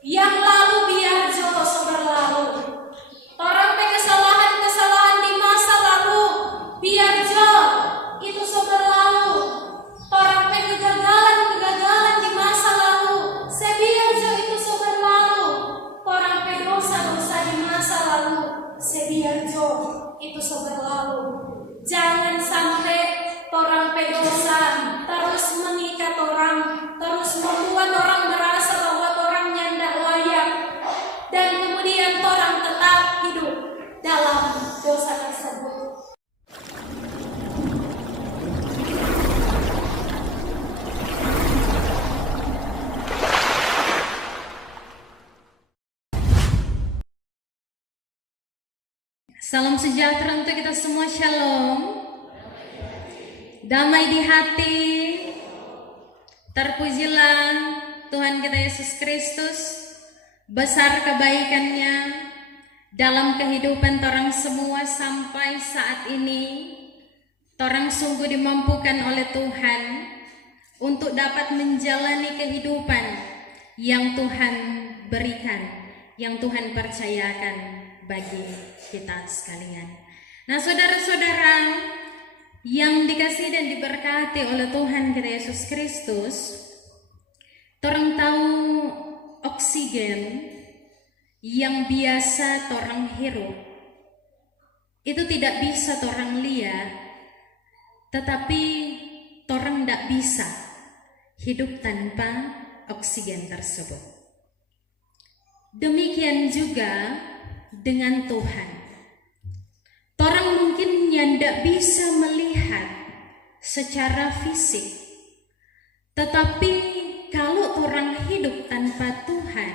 Yang lalu biar jotos berlalu. Orang pe kesalahan-kesalahan di masa lalu biar jo itu so berlalu. Orang pe kegagalan-kegagalan di masa lalu sebiar jo itu so berlalu. Orang pe dosa-dosa di masa lalu sebiar jo itu so berlalu. Jangan sampai orang pe dosa terus mengikat orang, terus membuat orang merasa bahwa orangnya tidak layak, dan kemudian orang tetap hidup dalam dosa tersebut. Salam sejahtera untuk kita semua, shalom. Damai di hati. Terpujilah Tuhan kita Yesus Kristus. Besar kebaikannya dalam kehidupan torang semua sampai saat ini. Torang sungguh dimampukan oleh Tuhan untuk dapat menjalani kehidupan yang Tuhan berikan, yang Tuhan percayakan bagi kita sekalian. Nah, saudara-saudara yang dikasihi dan diberkati oleh Tuhan kita Yesus Kristus, torang tahu oksigen yang biasa torang hirup itu tidak bisa torang lihat, tetapi torang tidak bisa hidup tanpa oksigen tersebut. Demikian juga dengan Tuhan. Torang mungkin yang tidak bisa melihat secara fisik, tetapi kalau torang hidup tanpa Tuhan,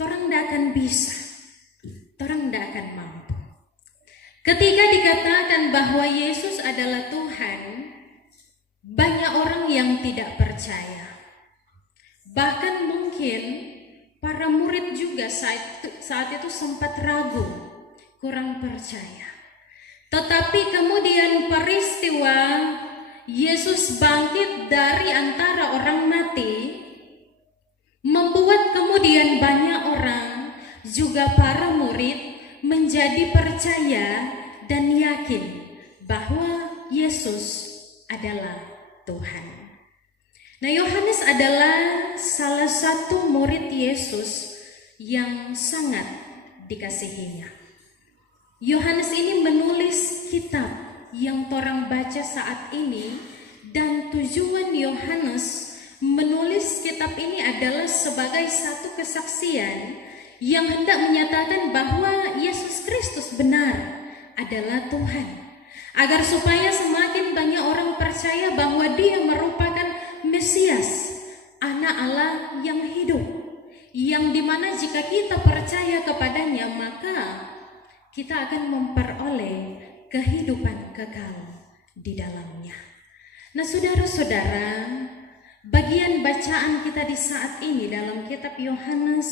torang tidak akan bisa, torang tidak akan mampu. Ketika dikatakan bahwa Yesus adalah Tuhan, banyak orang yang tidak percaya. Bahkan mungkin para murid juga saat itu sempat ragu, kurang percaya. Tetapi kemudian peristiwa Yesus bangkit dari antara orang mati membuat kemudian banyak orang, juga para murid, menjadi percaya dan yakin bahwa Yesus adalah Tuhan. Nah, Yohanes adalah salah satu murid Yesus yang sangat dikasihinya. Yohanes ini menulis kitab yang torang baca saat ini, dan tujuan Yohanes menulis kitab ini adalah sebagai satu kesaksian yang hendak menyatakan bahwa Yesus Kristus benar adalah Tuhan, agar supaya semakin banyak orang percaya bahwa Dia merupakan Mesias, anak Allah yang hidup, yang dimana jika kita percaya kepadanya maka kita akan memperoleh kehidupan kekal di dalamnya. Nah, saudara-saudara, bagian bacaan kita di saat ini dalam kitab Yohanes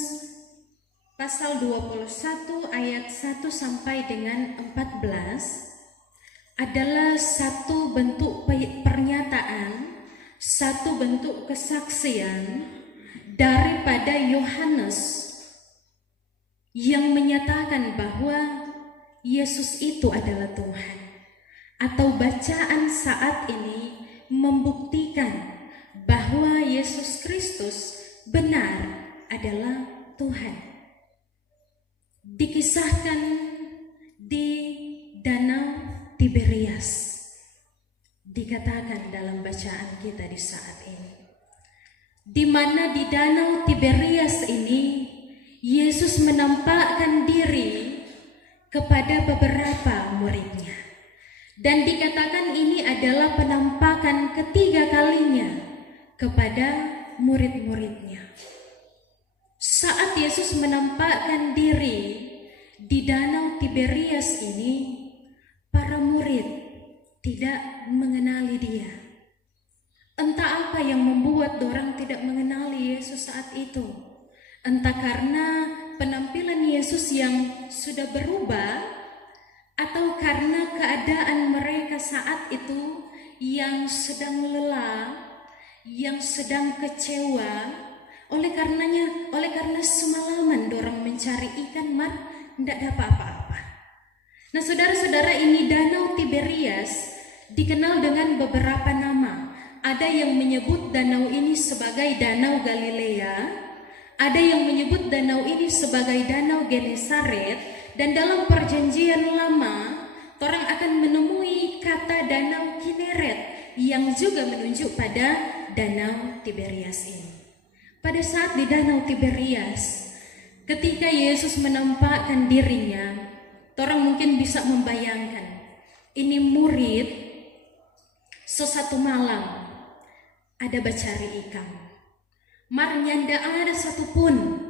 pasal 21 ayat 1 sampai dengan 14 adalah satu bentuk pernyataan, satu bentuk kesaksian daripada Yohanes yang menyatakan bahwa Yesus itu adalah Tuhan. Atau bacaan saat ini membuktikan bahwa Yesus Kristus benar adalah Tuhan. Dikisahkan di Danau Tiberias, dikatakan dalam bacaan kita di saat ini, di mana di Danau Tiberias ini Yesus menampakkan diri kepada beberapa muridnya, dan dikatakan ini adalah penampakan ketiga kalinya kepada murid-muridnya. Saat Yesus menampakkan diri di Danau Tiberias ini, para murid tidak mengenali Dia. Entah apa yang membuat dorang tidak mengenali Yesus saat itu. Entah karena penampilan Yesus yang sudah berubah, atau karena keadaan mereka saat itu yang sedang lelah, yang sedang kecewa, Oleh karena semalaman dorang mencari ikan tidak dapat apa-apa. Nah, saudara-saudara, ini Danau Tiberias dikenal dengan beberapa nama. Ada yang menyebut danau ini sebagai Danau Galilea, ada yang menyebut danau ini sebagai Danau Genesaret, dan dalam Perjanjian Lama, orang akan menemui kata Danau Kineret yang juga menunjuk pada Danau Tiberias ini. Pada saat di Danau Tiberias, ketika Yesus menampakkan dirinya, orang mungkin bisa membayangkan, ini murid sesatu malam ada bacari ikan. Marnya ndak ada satupun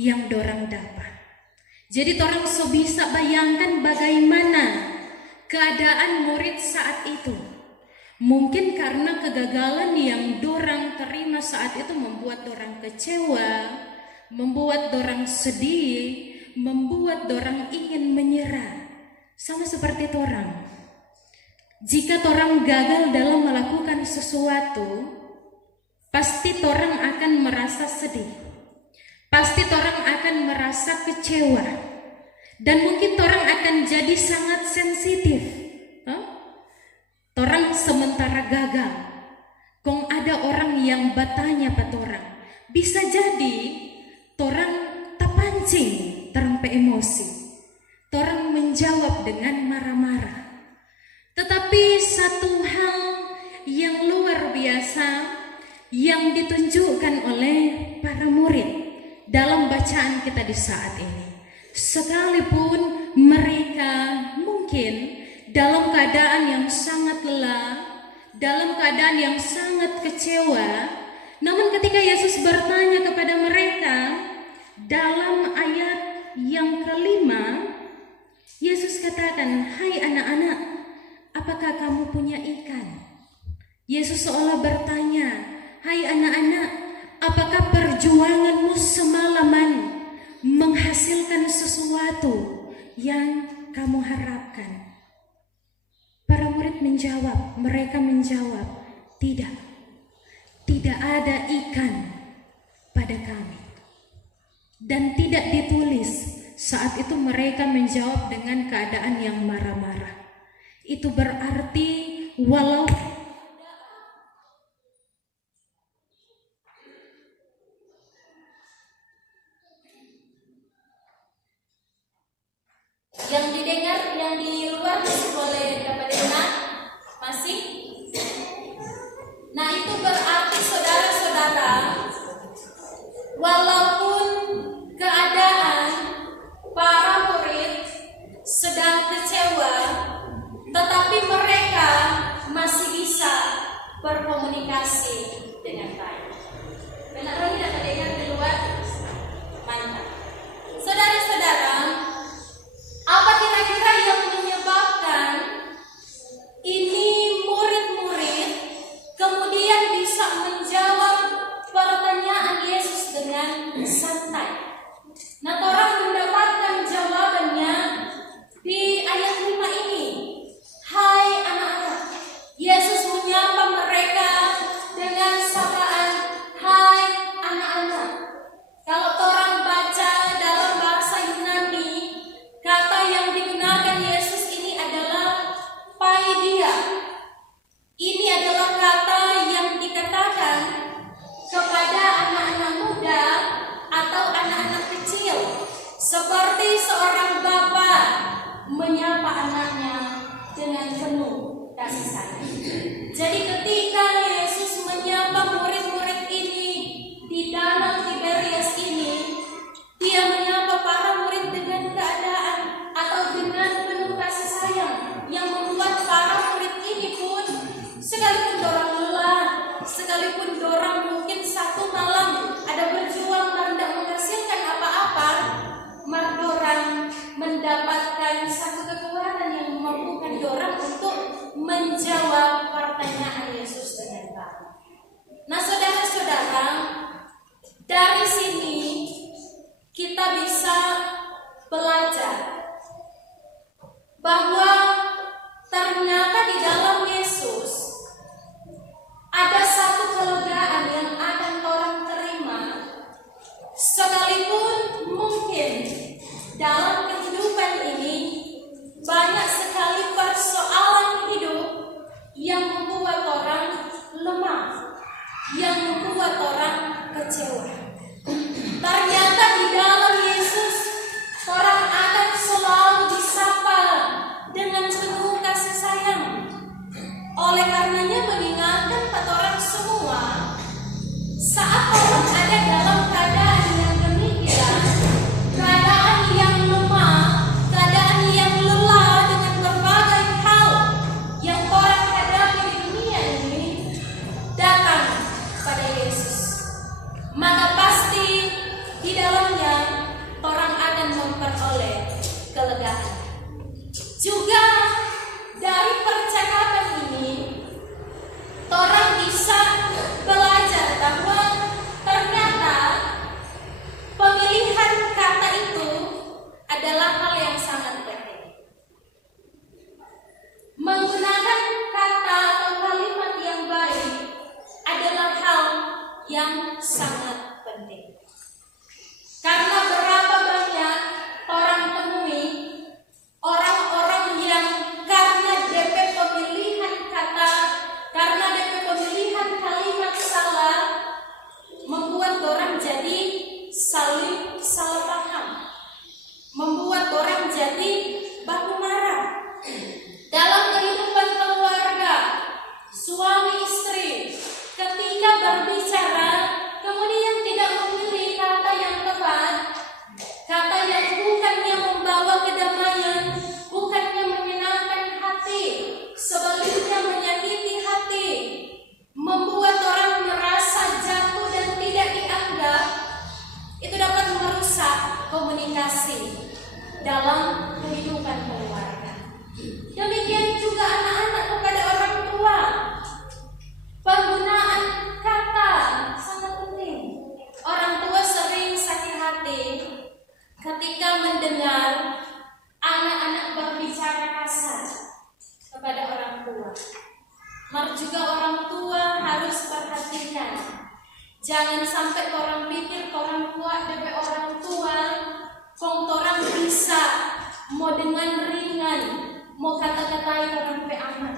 yang dorang dapat. Jadi orang so bisa bayangkan bagaimana keadaan murid saat itu. Mungkin karena kegagalan yang dorang terima saat itu membuat dorang kecewa, membuat dorang sedih, membuat dorang ingin menyerah. Sama seperti orang. Jika orang gagal dalam melakukan sesuatu, pasti orang akan merasa sedih. Pasti orang akan merasa kecewa. Dan mungkin orang akan jadi sangat sensitif. Orang sementara gagal, kong ada orang yang bertanya pada orang, bisa jadi orang terpancing, terang emosi, orang menjawab dengan marah-marah. Tetapi satu hal yang luar biasa yang ditunjukkan oleh para murid dalam bacaan kita di saat ini, sekalipun mereka mungkin dalam keadaan yang sangat lelah, dalam keadaan yang sangat kecewa, namun ketika Yesus bertanya kepada mereka dalam ayat yang kelima, Yesus katakan, "Hai anak-anak, apakah kamu punya ikan?" Yesus seolah bertanya, "Hai anak-anak, apakah perjuanganmu semalaman menghasilkan sesuatu yang kamu harapkan?" Para murid mereka menjawab, tidak ada ikan pada kami. Dan tidak ditulis saat itu mereka menjawab dengan keadaan yang marah-marah. Itu berarti walau yang didengar, yang di luar boleh dapat dengar? Masih? Nah, itu berarti saudara-saudara, walaupun keadaan para murid sedang kecewa, tetapi mereka masih bisa berkomunikasi dengan baik. Benar lagi dapat dengar di luar? Mantap. Saudara-saudara, apa kira-kira yang menyebabkan ini murid-murid kemudian bisa menjawab pertanyaan Yesus dengan santai? Nah, orang mendapatkan jawabannya di ayat 5 ini. Hai anak-anak, Yesus menyapa mereka dengan sapaan, hai anak-anak. Kalau orang baca dalam bahasa Yunani, kata yang digunakan Yesus ini adalah paidia. Ini adalah kata yang dikatakan kepada anak-anak muda atau anak-anak kecil, seperti seorang bapak menyapa anaknya dengan penuh kasih sayang. Jadi ketika Yesus menyapa murid-murid ini di Danau Tiberias ini, dia menyapa para murid dengan keadaan atau dengan penuh kasih sayang yang membuat para murid ini pun, sekalipun dorang lelah, sekalipun dorang mungkin satu malam ada berjuang dan tidak menghasilkan apa-apa, maka dorang mendapatkan satu kekuatan yang memampukan dorang untuk menjawab pertanyaan Yesus dalam kehidupan ini banyak sekali persoalan hidup yang membuat orang lemah, yang membuat orang kecewa. Ternyata di dalam Yesus orang akan selalu disapa dengan penuh kasih sayang. Oleh karenanya mengingatkan pada orang semua, saat orang ada dalam keadaan yang demikian, keadaan yang lemah, keadaan yang lelah dengan berbagai hal yang orang hadapi di dunia ini, datang pada Yesus. Maka pasti di dalamnya orang akan memperoleh kelegaan. Juga dari percakapan ini orang bisa belajar bahwa ternyata pemilihan kata itu adalah hal yang sangat penting. Menggunakan kata atau kalimat yang baik adalah hal yang sangat penting. Karena berapa banyak orang temui orang-orang yang karena DP pemilihan kata, karena DP pemilihan kalimat salah, membuat orang jadi saling salah paham, membuat orang jadi baku marah. Dalam kehidupan keluarga, suami istri ketika berbicara kemudian tidak memilih kata yang tepat, kata yang bukannya membawa kedamaian, bukannya menyenangkan hati, sebaliknya menyakiti hati, membuat orang merasa jatuh dan tidak dianggap, itu dapat merusak komunikasi dalam kehidupan keluarga. Demikian juga anak-anak kepada orang tua. Penggunaan kata sangat penting. Orang tua sering sakit hati ketika mendengar anak-anak berbicara kasar kepada orang tua. Maka juga orang tua harus perhatikan. Jangan sampai orang pikir orang tua dari orang tua, orang bisa mau dengan ringan, mau kata-katain orang pe amat,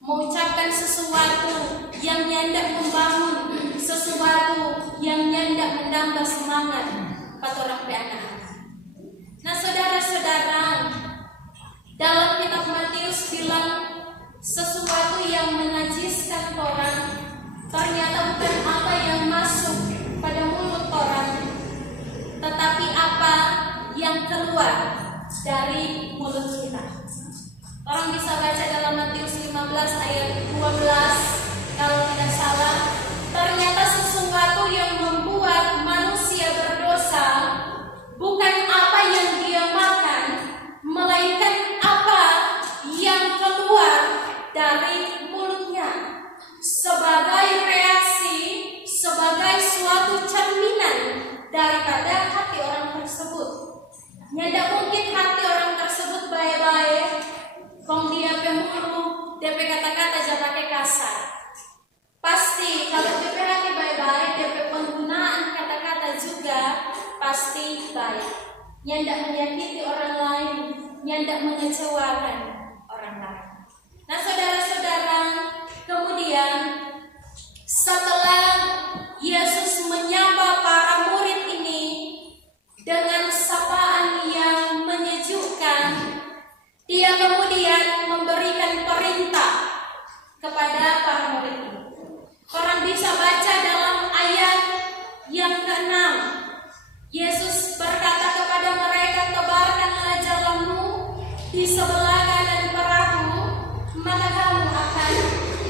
mau ucapkan sesuatu yang nyandak membangun, sesuatu yang nyandak menambah semangat pada orang pe anak. Nah saudara-saudara, dalam kitab Matius bilang sesuatu yang menajiskan orang ternyata bukan apa yang masuk pada mulut orang, tetapi apa yang keluar dari mulut kita. Orang bisa baca dalam Matius 15 ayat 12 kalau tidak salah. Ternyata sesuatu yang membuat manusia berdosa bukan apa yang dia makan, melainkan apa yang keluar dari mulutnya. Sebagai reaksi, sebagai suatu cerminan daripada hati orang tersebut. Tidak mungkin hati orang tersebut baik-baik, kong dia pemulu, DP kata-kata aja pakai kasar. Pasti kalau DP hati baik-baik, DP penggunaan kata-kata juga pasti baik. Tidak menyakiti orang lain, tidak mengecewakan orang lain. Nah saudara-saudara, kemudian setelah Yesus menyapa para murid ini dengan sapaan yang menyejukkan, dia kemudian memberikan perintah kepada para murid ini. Orang bisa baca dalam ayat yang ke-6. Yesus berkata kepada mereka, tebarkanlah jalanmu di sebelah kanan perahu, maka kamu akan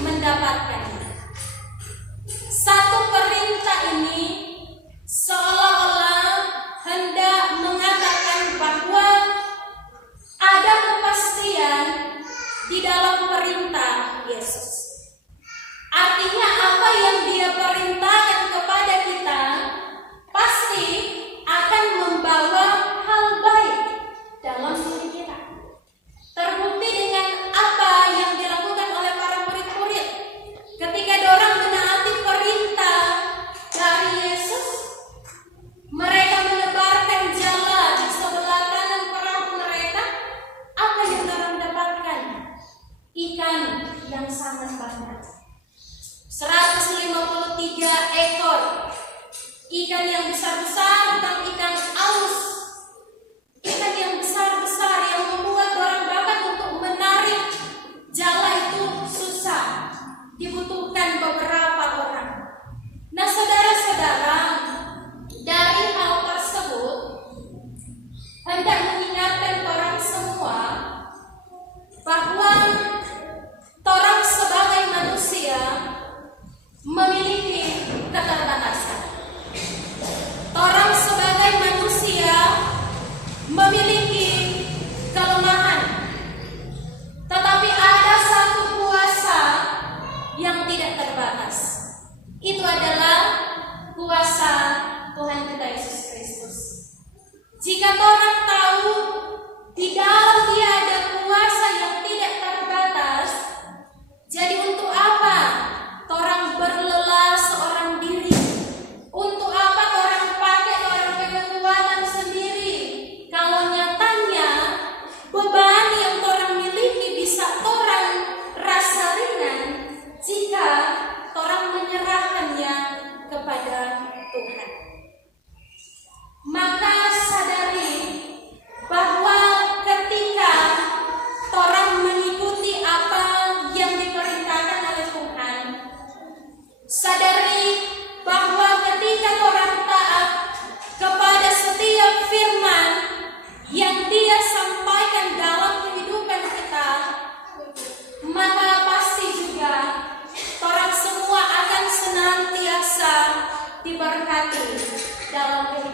mendapatkannya.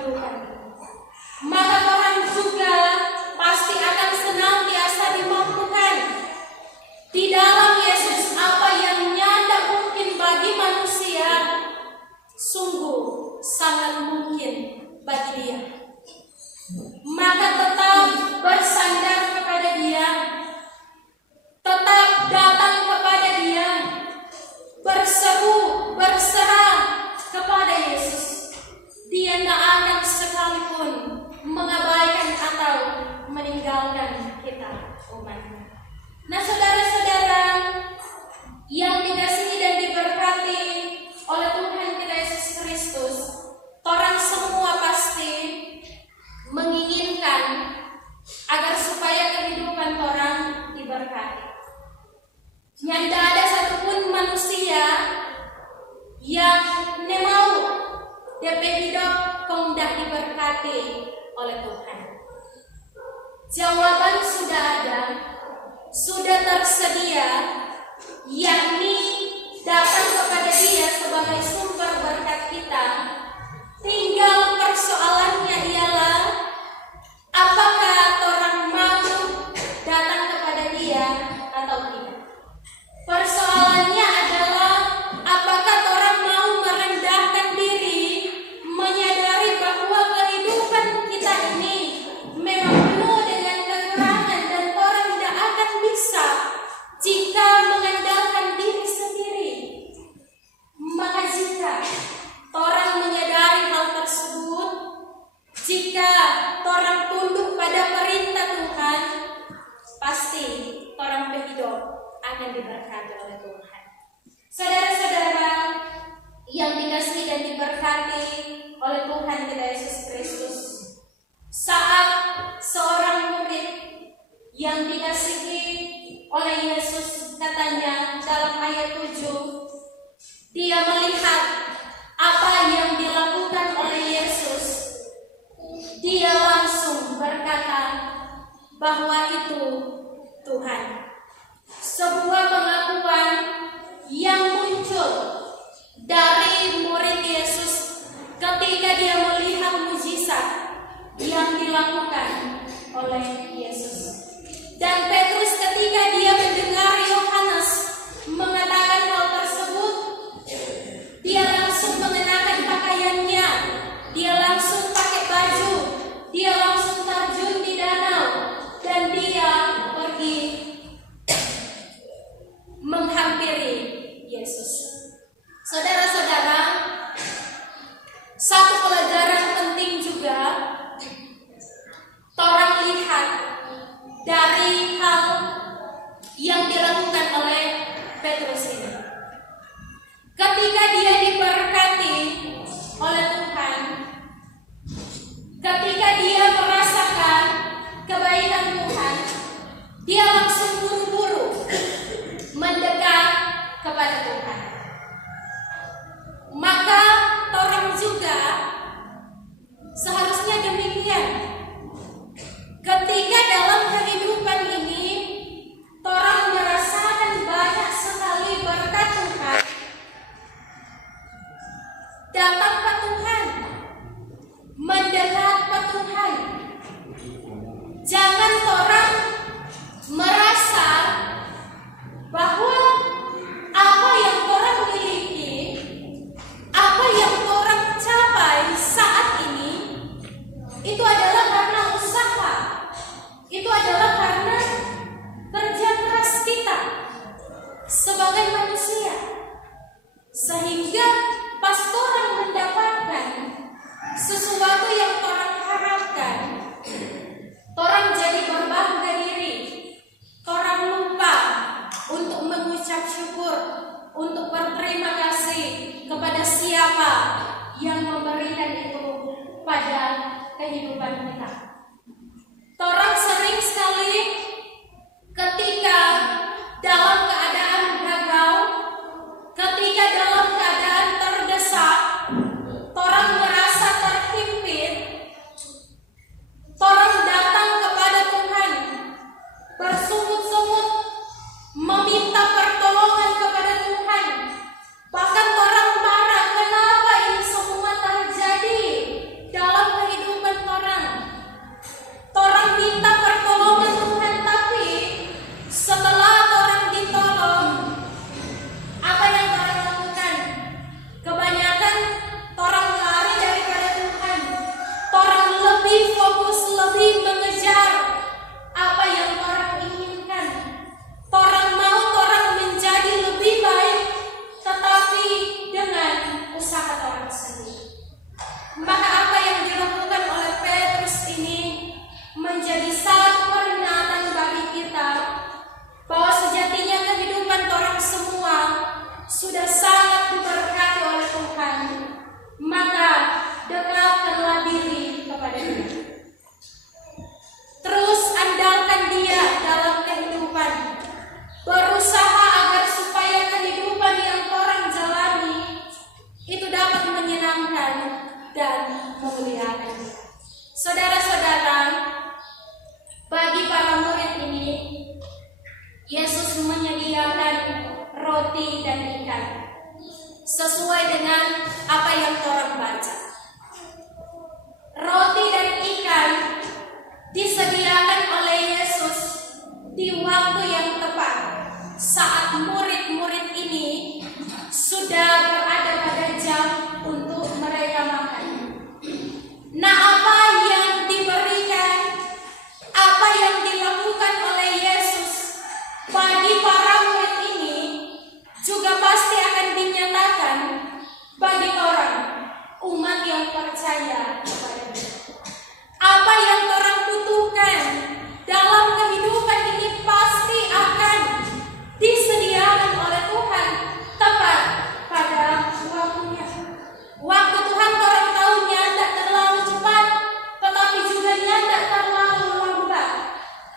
kehidupan. Maka orang juga pasti akan senantiasa dimampukan. Di dalam Yesus apa yang nyata mungkin bagi manusia, sungguh sangat mungkin bagi dia. Maka tetap bersandar kepada dia, tetap datang kepada dia, berseru, berserah kepada Yesus. Dia tak akan sekalipun mengabaikan atau meninggalkan kita umatnya. Nah, saudara-saudara yang dikasihi dan diberkati oleh Tuhan kita Yesus Kristus, orang semua pasti menginginkan agar supaya kehidupan orang diberkati. Tidak ada satupun manusia yang mau DP hidup hendak diberkati oleh Tuhan. Jawaban sudah ada, sudah tersedia, yakni datang kepada Dia sebagai sumber berkat kita. Tinggal persoalannya ialah apakah orang mau datang kepada Dia atau tidak. Persoalannya adalah apakah orang mau merendahkan diri, menyadari bahwa kehidupan kita ini memang penuh dengan kekurangan dan orang tidak akan bisa jika mengandalkan diri sendiri. Maka jika orang menyadari hal tersebut, jika orang tunduk pada perintah Tuhan, pasti orang hidup akan diberkati oleh Tuhan. Saudara-saudara yang dikasihi dan diberkati oleh Tuhan kita Yesus Kristus, saat seorang murid yang dikasihi oleh Yesus katanya dalam ayat 7, dia melihat apa yang dilakukan oleh Yesus, dia langsung berkata bahwa itu Tuhan. Sebuah pengakuan yang muncul dari murid Yesus ketika dia melihat mujizat yang dilakukan oleh Yesus. Dan Petrus ketika dia mendengar Yohanes mengatakan hal tersebut, dia langsung mengenakan pakaiannya, dia langsung pakai baju, dia langsung terjun di danau, dan dia pergi menghampiri Yesus. Saudara-saudara, satu pelajaran penting juga orang lihat dari hal yang dilakukan oleh Petrus ini. Ketika dia diberkati oleh Tuhan, ketika dia merasakan kebaikan Tuhan, dia langsung buru-buru mendekat kepada Tuhan. Maka orang juga seharusnya demikian. Ketika dalam kehidupan ini orang merasakan banyak sekali berkat Tuhan, datang ke Tuhan, mendekat ke Tuhan. Jangan orang merasa bahwa apa yang orang miliki, apa yang orang capai saat ini, itu adalah karena usaha, itu adalah karena kerja keras kita sebagai manusia. Sehingga pas orang mendapatkan sesuatu yang orang harapkan, orang jadi berbangga diri, orang lupa untuk mengucap syukur, untuk berterima kasih kepada siapa yang memberikan itu pada kehidupan kita. Orang sering sekali ketika dalam keadaan gagal, ketika dalam keadaan terdesak, orang merasa terhimpit, orang datang kepada Tuhan, bersungut-sungut, meminta pertolongan kepada Tuhan. Bahkan orang marah, kenapa ini semua terjadi dalam Saudara-saudara, bagi para murid ini, Yesus menyediakan roti dan ikan sesuai dengan apa yang orang baca. Roti dan ikan disediakan oleh Yesus di waktu yang tepat saat murid-murid ini sudah berada pada jam untuk mereka makan. Nah, apa yang diberikan, apa yang dilakukan oleh Yesus bagi para murid ini juga pasti akan dinyatakan bagi orang umat yang percaya kepada Dia. Apa yang orang butuhkan dalam kehidupan ini pasti akan disediakan oleh Tuhan tepat pada waktunya. Waktu Tuhan orang tahu tidak terlalu cepat, tetapi juga tidak terlalu lambat.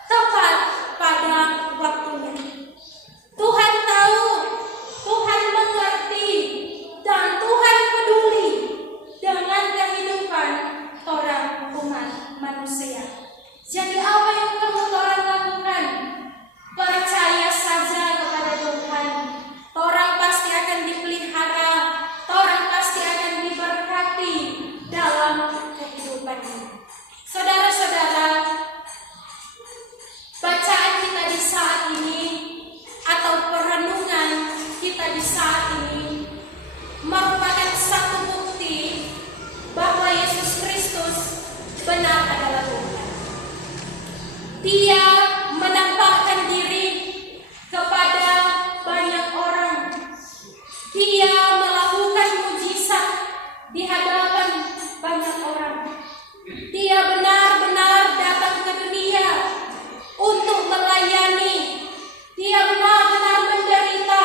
Tepat pada waktunya. Tuhan tahu, Tuhan mengerti, dan Tuhan peduli dengan kehidupan orang umat manusia. Jadi apa yang perlu orang lakukan? Percaya saja kepada Tuhan. Orang pasti akan dipelihara, orang pasti akan diberkati dalam kehidupan ini. Saudara-saudara, bacaan kita di saat ini atau perenungan kita di saat ini merupakan satu bukti bahwa Yesus Kristus benar adalah Tuhan. Dia menampakkan diri kepada banyak orang. Dia melakukan mujizat di hadapan banyak orang. Dia benar-benar datang ke dunia untuk melayani. Dia benar-benar menderita.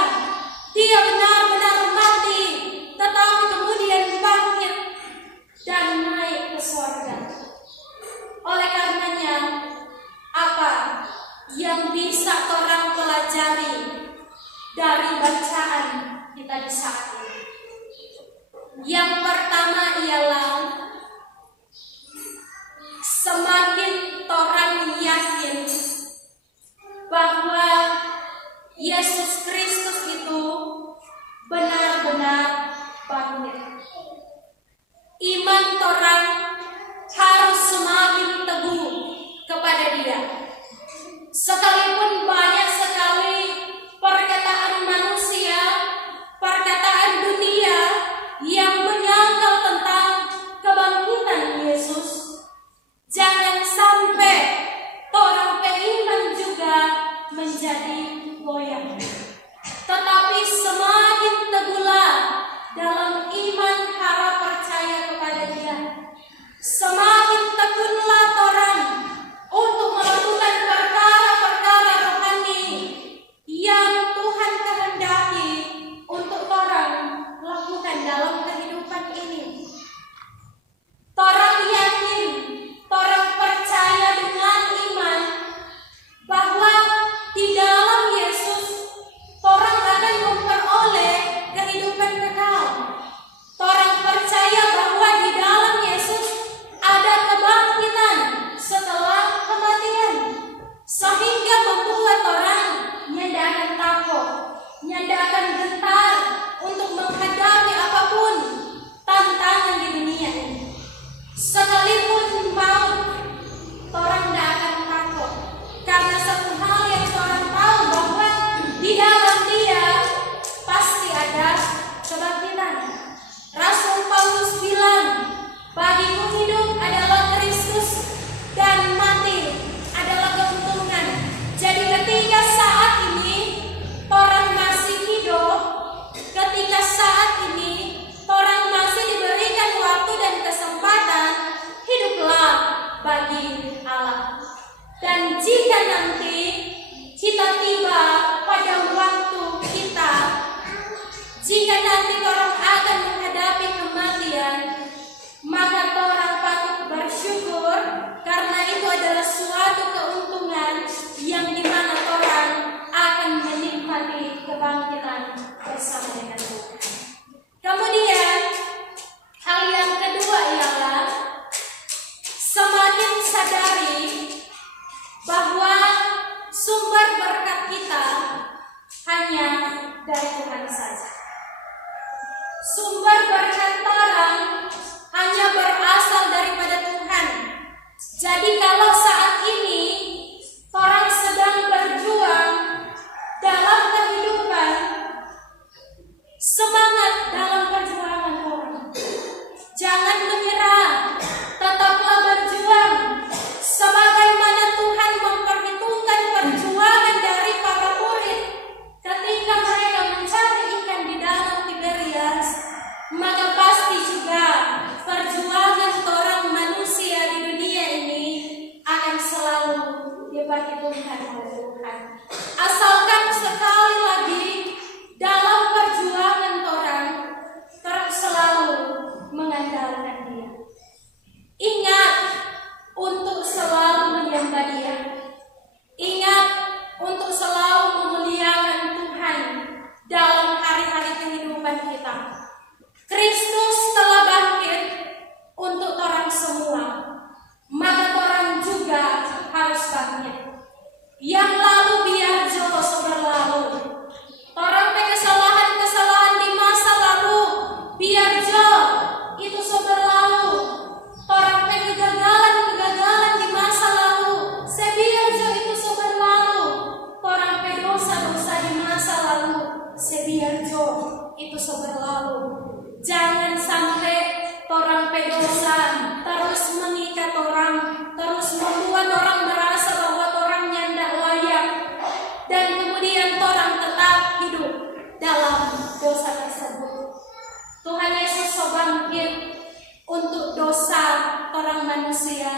Dia benar-benar mati, tetapi kemudian bangkit dan naik ke surga. Oleh karenanya, apa yang bisa orang pelajari dari bacaan kita di saat ini? Yang pertama ialah semakin orang yakin bahwa Yesus Kristus itu benar-benar bangkit. Iman orang harus semakin teguh kepada Dia. Sekalipun banyak sekali perkataan manusia, perkataan dunia yang menyangkal tentang kebangkitan Yesus, jangan sampai orang beriman juga menjadi goyah. Tetapi semakin teguhlah dalam iman harap percaya kepada Dia. Semakin tekunlah orang untuk melakukan perkara-perkara rohani yang Tuhan kehendaki untuk orang lakukan dalam kehidupan ini. Orang yakin, orang percaya dengan iman bahwa di dalam Yesus orang akan memperoleh kehidupan kekal. Orang percaya bahwa di dalam Yesus ada kebangkitan setelah kematian, sehingga membuat orang nyanda akan takut, nyanda akan gentar untuk menghadapi apapun tantangan di dunia ini. Sekalipun maut, orang tidak akan takut, karena satu hal yang orang tahu bahwa di dalam Dia pasti ada kebangkitan. Rasul Paulus bilang, bagiku hidup adalah Kristus dan mati adalah keuntungan. Jadi ketika saat ini orang masih hidup, ketika saat ini orang masih diberikan waktu dan kesempatan, hiduplah bagi Allah. Dan jika nanti kita tiba pada waktu kita, jika nanti orang akan menghadapi kematian, maka orang patut bersyukur karena itu adalah suatu keuntungan yang dimana orang akan menikmati kebangkitan bersama dengan Tuhan. Kemudian hal yang kedua ialah Jadi kalau saat ini orang sedang berjuang dalam kehidupan, semangat dalam perjuangan orang. Jangan menyerah, tetaplah berjuang. Sebagaimana Tuhan memperhitungkan perjuangan dari para murid ketika mereka mencari ikan di danau Tiberias, maka pasti juga perjuangan orang manusia di dunia ini akan selalu diperhitungkan oleh Tuhan. Asalkan sekali lagi dalam perjuangan orang terus selalu mengandalkan Dia. Ingat untuk selalu menyembah Dia. Ingat untuk selalu memuliakan Tuhan dalam hari-hari kehidupan kita. Kristus telah bangkit untuk orang semua, maka orang juga harus bangkit. Yang lalu biar jauh berlalu. Orang kesalahan-kesalahan di masa lalu biar jauh itu berlalu. Orang kegagalan-kegagalan di masa lalu sebiar jauh itu berlalu. Orang dosa-dosa di masa lalu sebiar jauh itu berlalu. Jangan sampai orang pedosa terus mengikat orang, terus membuat orang merasa bahwa orangnya tidak layak, dan kemudian orang tetap hidup dalam dosa tersebut. Tuhan Yesus bangkit untuk dosa orang manusia.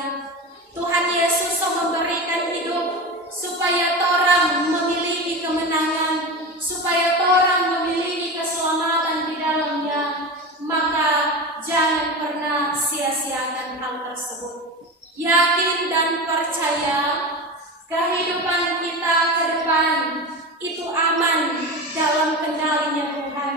Tuhan Yesus memberikan hidup supaya orang memiliki kemenangan, supaya orang memiliki keselamatan di dalamnya. Maka jangan pernah sia-siakan hal tersebut. Yakin dan percaya kehidupan kita ke depan itu aman dalam kendalinya Tuhan.